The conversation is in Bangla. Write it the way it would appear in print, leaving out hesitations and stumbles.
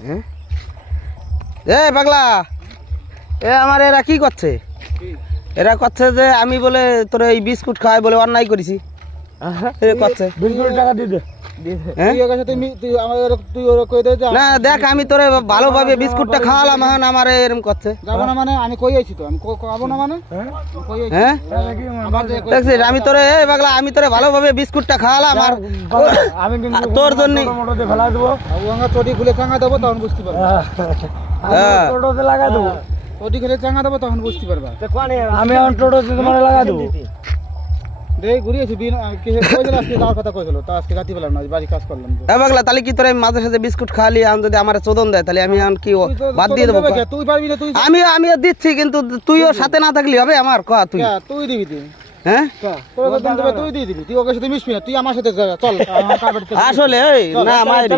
হ্যাঁ এ পাগলা, এ আমার এরা কি করছে? এরা করছে যে আমি বলে তোর এই বিস্কুট খাওয়াই বলে অন্যায় করেছি। করছে বিস্কুটের টাকা দিয়ে দে। না দেখ, আমি তোরে ভালোভাবে বিস্কুটটা খাওয়ালাম, এখন আমার এরকম করছে। যাবো না মানে আমি কই আইছি তো, আমি খাবো না মানে হ্যাঁ দেখছিস, আমি তোরে এই পাগলা, আমি তোরে ভালোভাবে বিস্কুটটা খাওয়ালাম আর আমি কিন্তু তোর জন্য মোটোতে ফেলা দেবো, চটি খুলে চাঙা দেবো তখন বুঝতে পারবা। টোটোতে লাগা দেবো। চটি খুলে চাঙা দেবো তখন বুঝতে পারবা। আমি এখন টোটোতে তোমার লাগা দেবো। দেখ ঘুরিয়েছি আজকে যাওয়ার কথা কইছিল, তা আজকে গাতি পেলাম না, বাড়ি কাজ করলাম। এ পাগলা, তাহলে কি তোরে মাঝে সাথে বিস্কুট খাওয়ালি, আমি যদি আমার চোদন দেয় তাহলে আমি এখন কি বাদ দিয়ে দেবো? তুই পারবি না, তুই আমি দিচ্ছি, কিন্তু তুইও সাথে না থাকলি হবে আমার? ক তুই তুই দিবি তুই, হ্যাঁ তুই দিয়ে দিবি, তুই ওকে সাথে মিশবি না, তুই আমার সাথে চল। আসলে এই না মাইরি